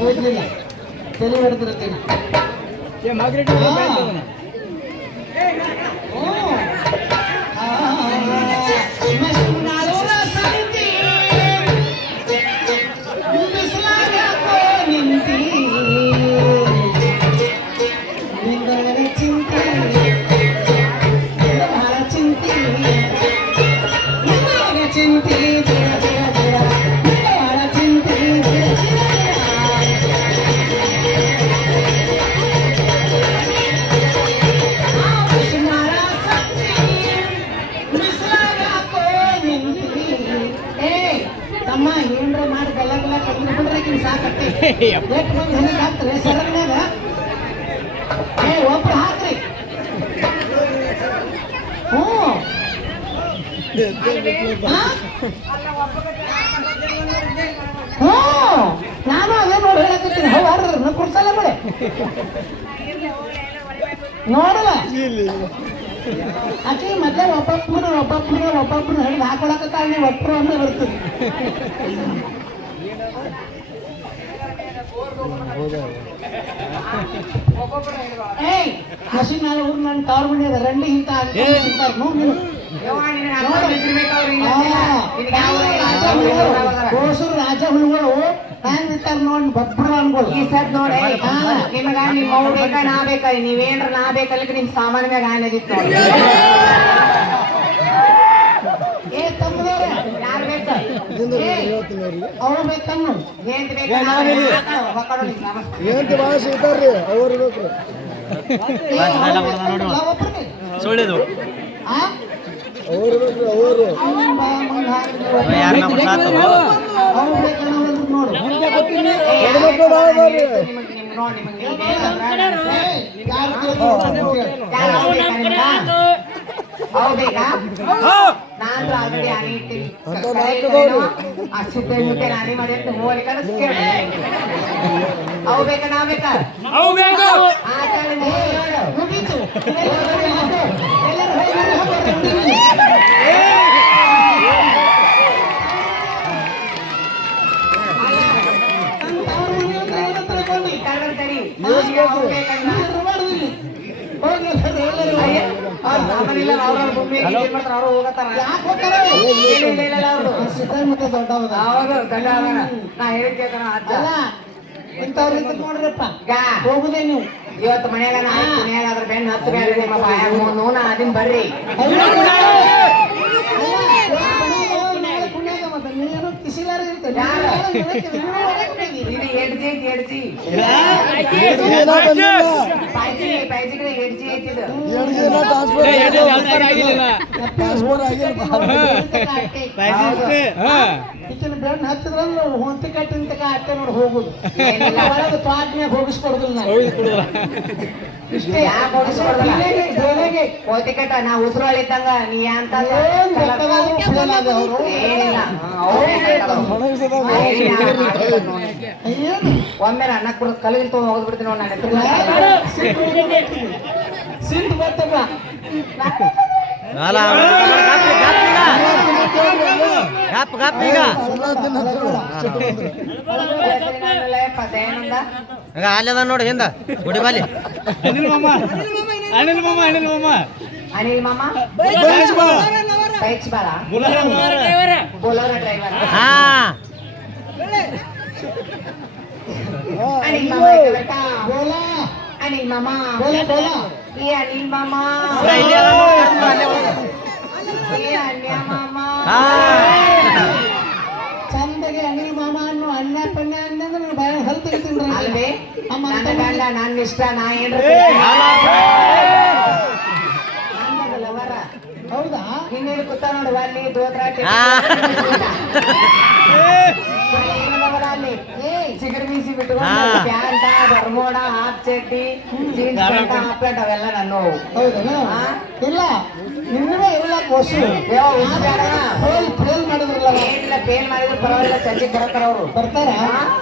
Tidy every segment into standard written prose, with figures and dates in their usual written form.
ಓದ್ಲಿಲ್ಲ ತಲೆ ಹೊಡೆದಿರುತ್ತೇನೆ ಹಾಕ್ತಾರೆ ಸರನ್ಯಾಗ ಒಬ್ರು ಹಾಕ್ರಿ ನಾನು ಅದೇ ನೋಡಿ ಹೇಳಕತ್ತೀನಿ ಹೌದು ಕುರ್ಸಲ್ಲ ಬಳೆ ನೋಡಲ್ಲ ಆಕೆ ಮತ್ತೆ ಒಬ್ಬೊಬ್ಬರು ಹಿಡಿದು ಹಾಕೊಳಕತ್ತ ನೀವು ಒಬ್ಬರು ಅಂದ್ರೆ ಬರ್ತದೆ ಮಷಿನ್ ಮೇಲೆ ಊರ್ ನನ್ನ ಕಾರ್ ಮನೆ ಅದ ರಂಡಿ ಇಂತ ಕೋಸೂರು ರಾಜ ಹುಳುಗಳು ಹ್ಯಾಂಗ್ ಇರ್ತಾರ ನೋಡಿ ಬಬ್ರು ಅನ್ಬೋದು ಈ ಸದ್ ನೋಡಿ ನಿಮಗ ನಿಮ್ಮ ಅವ್ ಬೇಕಾ ನಾ ಬೇಕಾ ನೀವೇನ್ರ ನಾ ಬೇಕಲ್ಲ ನಿಮ್ ಸಾಮಾನ್ಯ ಮ್ಯಾಗ ಆನದಿತ್ತು ಏ ತಮ್ಮದವ್ರ ಯಾರು ಬೇಕಾ ಅವ್ರು ಬೇಕನ್ನು ಏನ್ ಭಾಷೆ ಇರ್ತಾರ್ರಿ ಅವ್ರು ಬೇಕು ಸುಳ್ಳಿದು ಅವರು ಬೇಕು ಅವರು ಹೌದೇಗ ನಾನು ಆಲ್ರೆಡಿ ಆನೆ ಇಟ್ಟಿನಿ ಅಷ್ಟೇ ಆನೆ ಮಾಡಿ ಅಂತ ಹೋಗಿ ಕಳಿಸ್ತೀವಿ ಅವು ಬೇಕಾ ನಾ ಬೇಕಾ ಅವು ಬೇಕು ಮುಗೀತು ನೋಡ್ರಪ್ಪ ಹೋಗುದೇ ನೀವು ಇವತ್ತು ಮನ್ಯಾಗ ಅದ್ರ ಬೆನ್ನ ಹತ್ತು ಬೇಡ ನಿಮ್ಮ ಬಾಯಾಗ ನೋನ ಅದನ್ ಬರ್ರಿ ಕಿಸಿಲಾರ ಇರ್ತದೆ ಎಡ್ಜಿ ಬೆಣ್ಣ ಹತ್ತಿದ್ರಲ್ಲ ಹೊಂತಿ ಕಟ್ಟಿಂತ ಅಟ್ಟೆ ನೋಡಿ ಹೋಗುದು ಪಾಟ್ನ್ಯಾಗ ಹೋಗಿಸ್ಕೊಡುದಿಲ್ಲ ಇಷ್ಟೇ ಕೋತಿಕಟ್ಟ ನಾ ಉಸಿರೊಳಿದ್ದಂಗ ನೀ ಅಂತ ಒಮ್ಮೆ ಅನ್ನ ಕೂಡ ಕಲಗಿಲ್ ತಗೊಂಡು ಹೋಗ್ಬಿಡ್ತೀನಿ ನೋಡಿ ನನ್ನ ಸಿಂಟ್ ಬರ್ತಪ್ಪ ಅಲ್ಲದ ನೋಡಿ ಹಿಂದ ಗುಡಿ ಬಾಲಿ ಅನಿಲ್ ಮಾಮ ಬೈಕ್ಸ್ ಬಾಲ ಬೋಲರ ಡ್ರೈವರ್ ಅನಿಲ್ ಮಾಮ ಬೇಟಾ ಬೋಲಾ ಅನಿಲ್ ಮಾಮ ಬೋಲಾ ये अनिल मामा ये अन्य मामा ಚಂದಗೆ ಅನಿಲ್ ಮಾಮ ಅನ್ನು ಅಣ್ಣ ಪಣ್ಣ ಅನ್ನಂದ್ರೆ ಬಾಯ ಹಲ್ ತೆಗಿತೀನಿ ಅಲ್ವೇ ನನ್ನ ಗಂಡ ನನ್ನ ಇಷ್ಟ ನಾ ಏನ್ರ ಲವರ ಹೌದಾ ಹಿಂದೇಳಿ ಕೂತ ನೋಡು ಅಲ್ಲಿ ದೋತ್ರ ಅಲ್ಲಿ ಚಿಗರ್ ಬೀಸಿ ಬಿಟ್ಟುಕೊಂಡು ಪ್ಯಾಂಟ ಬರ್ಮೋಡ ಹಾಫ್ ಚಡ್ಡಿ ಜೀನ್ಸ್ ಪ್ಯಾಂಟ್ ಹಾಫ್ ಪ್ಯಾಂಟ್ ಅವೆಲ್ಲ ನನ್ನ ಹೌದಾ ಇಲ್ಲ ನಿನ್ನವೇ ಇಲ್ಲ ಕೋಸು ಫೇಲ್ ಮಾಡಿದ್ರಲ್ಲ ಏನಿಲ್ಲ ಫೇಲ್ ಮಾಡಿದ್ರು ಪರವಾಗಿಲ್ಲ ಸಂಜೆ ಬರ್ತಾರ ಅವರು ಬರ್ತಾರ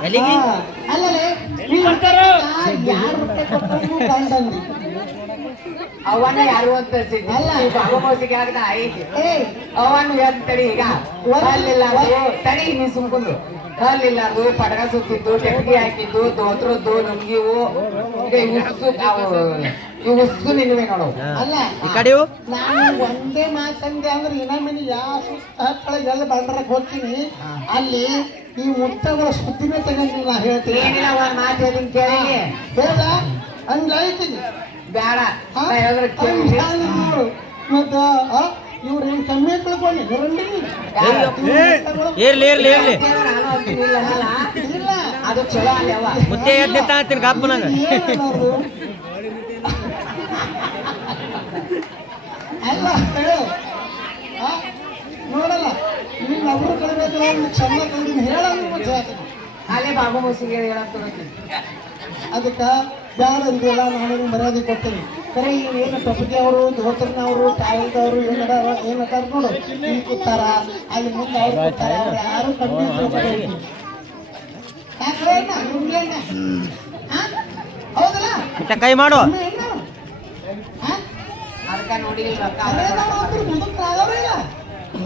ಅಲ್ಲೇ ಯಾರು ಗಂಡಂದಿ ಅವನ್ನ ಯಾರು ಅಂತ ಅಲ್ಲ ಭಾಗಮೋಸಿಗೆ ಆಗದ ಅವನು ಹೇಳ್ತಡಿ ಈಗ ಅಲ್ಲಿಲ್ಲ ತಡಿ ನೀನ್ ಸುಮ್ಕೊಂಡು ಕಲ್ಲಿಲ್ಲ ಅದು ಪಡಗ ಸುತ್ತಿದ್ದು ಟೆಪ್ಗಿ ಹಾಕಿದ್ದು ದೋತ್ರದ್ದು ಲುಂಗಿವು ಈಗ ಇವು ಉಸ್ಸು ನಿನ್ವೆ ನೋಡು. ಅಲ್ಲ ಈ ಕಡೆಯು ನಾನು ಒಂದೇ ಮಾತಂದೆ ಅಂದ್ರೆ ಇನ್ನೊಮ್ಮೆ ಯಾವ ಸುತ್ತ ಎಲ್ಲ ಬಂಡರಕ್ಕೆ ಹೋಗ್ತೀನಿ ಅಲ್ಲಿ ಈ ಮುಟ್ಟಗಳ ಸುದ್ದಿನೇ ತೆಗಂಗಿಲ್ಲ ನಾ ಹೇಳ್ತೀನಿ. ಏನಿಲ್ಲ ಒಂದ್ ಮಾತು ಹೇಳಿನ ಕೇಳಿ ಬೇಡ ಹಂಗಾಯ್ತೀನಿ ಬೇಡ ಹಾ? ನಾ ಹೇಳಿದ್ರೆ ಕೇಳಿ. ಹಂಗಾದ್ರೆ ನೋಡು ಮತ್ತ ಇವ್ರೇನ್ ಕಮ್ಮಿ ತಿಳ್ಕೊಂಡಿ ರಂಡಿ ಇರ್ಲಿ ಇರ್ಲಿ ಇರ್ಲಿ ನಾನು ಅಂತೀನಿ ಇಲ್ಲ ಅನ್ನಲ್ಲ. ಇಲ್ಲ ಅದು ಚಲೋ ಅಲ್ಲವ. ಮುತ್ತೆ ಎದ್ದಿತ್ತ ಅಂತೀನಿ ಕಪ್ಪ ನಂಗೆ ಏನದು? ಅಲ್ಲ ಹೇಳು ಆ? ನೋಡಲ್ಲ ನೀನು ಒಬ್ರು ಕಲಿಬೇಕು ನಾನು ಚೆನ್ನಾಗಿ ಕಲಿತೀನಿ ಹೇಳಂದ್ರೆ ಮತ್ತೆ ಹೇಳ್ತೀನಿ. ಅಲ್ಲೇ ಬಾಬು ಮುಸಿಗೆ ಹೇಳಂತ ಅದಕ್ಕೆ ಬ್ಯಾಡ ಅಂದಿಲ್ಲ ನಾನು ಮರ್ಯಾದೆ ಕೊಡ್ತೀನಿ. ಬರೀ ಏನು ಟೊಪಿಗೆ ಅವರು ದೋತ್ರನವರು ಕಾಯಲ್ದವರು ಏನದಾರ ನೋಡು ಇಲ್ಲಿ ಕೂತಾರ ಅಲ್ಲಿ ಮುಂದೆ ಅವ್ರು ಕೂತಾರ ಅವ್ರು ಯಾರು ಕಮ್ಮಿ ತಿಳ್ಕೊಬೇಕು. ಯಾಕ್ರೆ ಅಣ್ಣ? ನಿಮ್ಗೆ ಅಣ್ಣ? ಆ? ಹೌದಲ್ಲ ಮುತ್ತೆ ಕೈ ಮಾಡು ನಿಮ್ಮ ಹೆಣ್ಣು? ಆ? ಅದಕ್ಕೆ ನೋಡಿ ಇಲ್ಲಿ ರೊಕ್ಕ ಅರೇದವ್ರು ಅಂದ್ರು ಮುದುಕ್ರಾದವ್ರು ಇಲ್ಲ.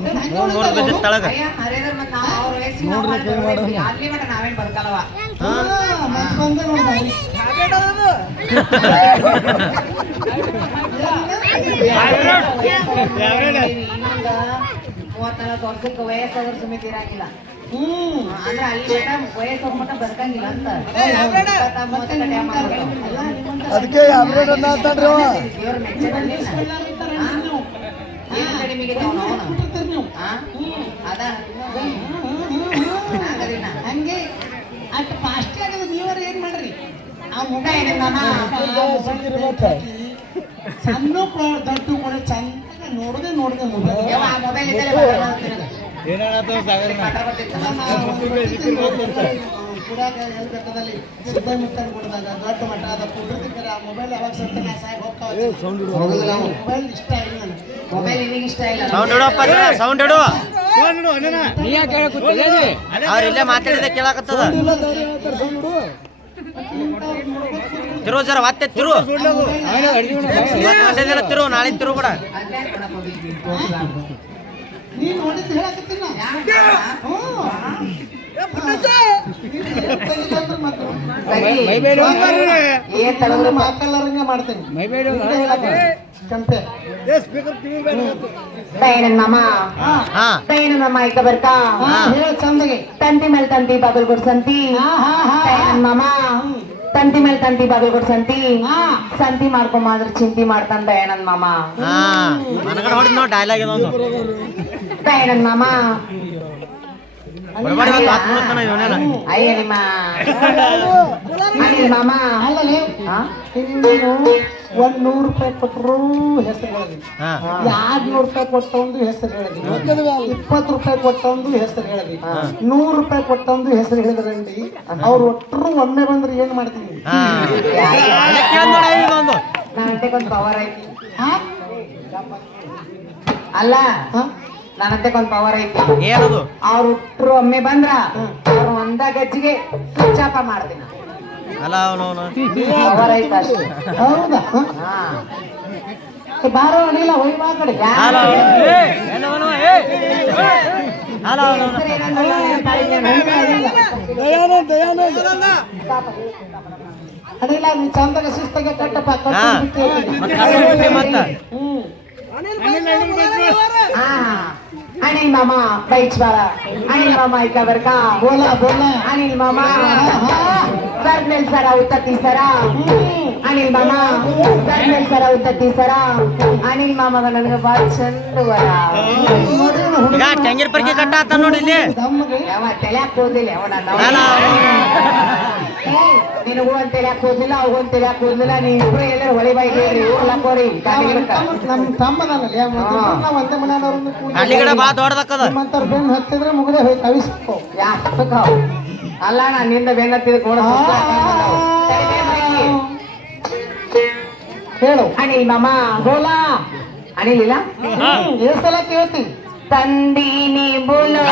ಏನ್ ಹಂಗೆ ನೋಡ್ ಉಳಿದವ್ರು? ಬಿದ್ದಿತ್ತು ತಳಗ ಅಯ್ಯ ಹರಿದ್ರ ಮತ್ತೆ ನಾವು ಅವ್ರ ವಯಸ್ಸಿಗೆ ನಾವು ಮಾಡ್ತೀವಿ. ಅಲ್ಲಿ ಮಟ್ಟ ನಾವೇನ್ ಬದುಕಲ್ವ. ಹಾ, ಮತ್ತ್ ಬಂದೆ ನೋಡ್ಬಾರಿ. ಇನ್ನೊಂದ 34 ವರ್ಷಕ್ಕೆ ವಯಸ್ಸಾದ್ರೂ ಸುಮಿತ್ ಇರಂಗಿಲ್ಲ. ಹ್ಮ್ ಅಂದ್ರೆ ಅಲ್ಲಿ ಮಟ್ಟ ವಯಸ್ಸು ಮಟ್ಟ ಬದುಕಂಗಿಲ್ಲ ಅಂತ. ಮತ್ತೆ ಅದಕ್ಕೆ ಅಪ್ಡೇಟ್ ಅನ್ನ ಅಂತಂದ್ರಿ ಅವ. ದೇವ್ರ ಮೆಚ್ಚದಲ್ಲಿ ಕಡಿಮೆಗೆ ಬಿಟ್ಟಿರ್ತೀರಿ ನೀವು. ಅದ ಹಂಗೆ ಅಷ್ಟು ಫಾಸ್ಟ್ ಆಗದ ನೀವರು ಏನ್ ಮಾಡ್ರಿ ಆ ಸಣ್ಣ ದೊಡ್ಡ ಕೂಡ ಚಂದ ನೋಡದೆ ಮೊಬೈಲ್ ಮೊಬೈಲ್ ಇದ್ದಲ್ಲೇ ಕುಡಾಕ ಹೇಳ್ಬೇಕದಲ್ಲಿ ಸುತ್ತಮುತ್ತ ಕೊಡಿದಾಗ ದೊಡ್ಡ ಮಟ್ಟ ಅದ ಕುಡಿದ್ರೆ ಆ ಮೊಬೈಲ್ ಯಾವಾಗ ಸತ್ತ ಸಾಗಿ ಹೋಗ್ತಾವ. ಮೊಬೈಲ್ ಇಷ್ಟ ಇಲ್ಲ ನನಗೆ. ಮೊಬೈಲ್ ನಿನಗೆ ಇಷ್ಟ ಇಲ್ಲ. ಸೌಂಡ್ ಇಡುವಪ್ಪ ಸೌಂಡ್ ಇಡು ಅವ್ರ ಇಲ್ಲೇ ಮಾತಾಡಿದ ಕೇಳಾಕತ್ತದ ತಿರು ಜರ ಮತ್ತೆ ತಿರು ಇವತ್ತು ತಿರು ನಾಳೆ ತಿರು ಕೂಡ ನೀನ್ ನೋಡಿದ್ದು ಹೇಳಕತ್ತೀನಿ ಏನ್ ತಗೊಂಡ್ರು ಮಾತೆಲ್ಲರಂಗೆ ಮಾಡ್ತೇನೆ ಕಂಪೆ ದಯನನ್ ಮಾಮ ಹಾ ದಯನನ್ ಮಾಮ ಈಗ ಬರ್ತಾ ಹೇಳ ಚಂದಗೆ ತಂತಿ ಮೇಲೆ ತಂತಿ ಬಾಗಲ್ ಕೊಡ್ಸಂತಿ ದಯನನ್ ಮಾಮ ತಂತಿ ಮೇಲೆ ತಂತಿ ಬಾಗಲ್ ಕೊಡ್ಸಂತಿ ಸಂತಿ ಮಾಡ್ಕೊಂಬಂದ್ರ ಚಿಂತಿ ಮಾಡ್ತಾನ ದಯನನ್ ಮಾಮ ಹಾ ನನಗಡೆ ಹೊಡೆದ್ ನೋಡಿ ಡೈಲಾಗ್ ಇದೊಂದು ದಯನನ್ ಮಾಮ ಬಡಬಡಿ ಇವತ್ತು 10 minutt ತನ ಇವನೇನ ಅಯ್ಯ ನಿಮ್ಮ ಅನಿಲ್ ಮಾಮ ಅಲ್ಲಲೇ ನೀನು 100 ರೂಪಾಯಿ ಕೊಟ್ಟರು ಹೆಸರು ಹೇಳಿದ್ವಿ, ಹಾ 200 ರೂಪಾಯಿ ಕೊಟ್ಟೊಂದು ಹೆಸರು ಹೇಳಿದ್ವಿ, 20 ರೂಪಾಯಿ ಕೊಟ್ಟೊಂದು ಹೆಸರು ಹೇಳಿದ್ವಿ, 100 ರೂಪಾಯಿ ಕೊಟ್ಟೊಂದು ಹೆಸರು ಹೇಳಿದ್ರಂಡಿ. ಅವ್ರು ಒಟ್ಟರು ಒಮ್ಮೆ ಬಂದ್ರೆ ಏನ್ ಮಾಡ್ತೀವಿ? ಹಾ ಕೇಳ್ ನೋಡ ಇದೊಂದು ನನ್ನಂತೆಗೊಂದು ಪವರ್ ಐತಿ. ಅಲ್ಲ ನನ್ನಂತೆಗೊಂದು ಪವರ್ ಐತಿ. ಏನದು ಅವ್ರು ಹುಟ್ರು ಒಮ್ಮೆ ಬಂದ್ರ ಅವ್ರು ಒಂದ ಗಜ್ಜಿಗೆ ಸುಚ್ಚಾಪ ಮಾಡ್ತೀನಿ. ಅಲ್ಲ ಅವನು ಪವರ್ ಐತ ಅಷ್ಟೇ. ಹೌದಾ? ಬಾರೋ ಅಡಿಲ್ಲ ಹೋಗಿ ಬಾ ಕಡೆ. ಹಲೋ ಹಲೋ ಅಡಿಲ್ಲ ನೀ ಚಂದಾಗ ಶಿಸ್ತಾಗೆ ಕಟ್ಟಪ್ಪ ಹಾ ಮತ್ತ अनिल मामा बैठ वाला अनिल मामा इका बर का बोला बोला अनिल मामा सर मेल सरा उतती सरा अनिल मामा सर मेल सरा उतती सरा अनिल मामा ನನಗೆ ಬಾಳ ಚಂದ ವರ ಈಗ ಟೆಂಗಿರ್ ಪರ್ಕಿ ಕಟ್ಟ ಆತ ನೋಡಿ ಇಲ್ಲಿ ಯಾವ ತಲೆಯಾಕ ಹೋದಿಲ್ಲ ಅವನ ನಿನಗೂ ಅಂತ ತಲೆಯಾಕ ಹೋದಿಲ್ಲ ಅವು ಅಂತ ತಲೆಯಾಕ ಹೋದಿಲ್ಲ ನೀ ಇಬ್ರು ಎಲ್ಲರೂ ಹೊಳಿ ಬಾಯಿ ಹೇಳಿ ಊರ್ಲ ಕೋರಿ ನಮ್ಮ ತಮ್ಮನಲ್ಲ ಒಂದೇ ಮನೆಯವ್ರನ್ನು ಹಳ್ಳಿಗಡೆ ಬಾ ದೊಡ್ಡದಕ್ಕದ ನಿಮ್ಮಂತವ್ರು ಬೆನ್ನು ಹತ್ತಿದ್ರೆ ಮುಗದೆ ಹೋಯ್ತು ಅವಿಸ್ಕೋ. ಯಾಕ ಅಲ್ಲ ನಾ ನಿಂದ ಬೆನ್ನತ್ತಿದ ಕೋಣ ಹೇಳು ಅನಿಲ್ ಮಾಮ ಗೋಲಾ ಅನಿಲ್ ಇಲ್ಲ ಎಷ್ಟು ಸಲ ಕೇಳ್ತೀನಿ ತಂದೀನಿ ಬೋಲೋ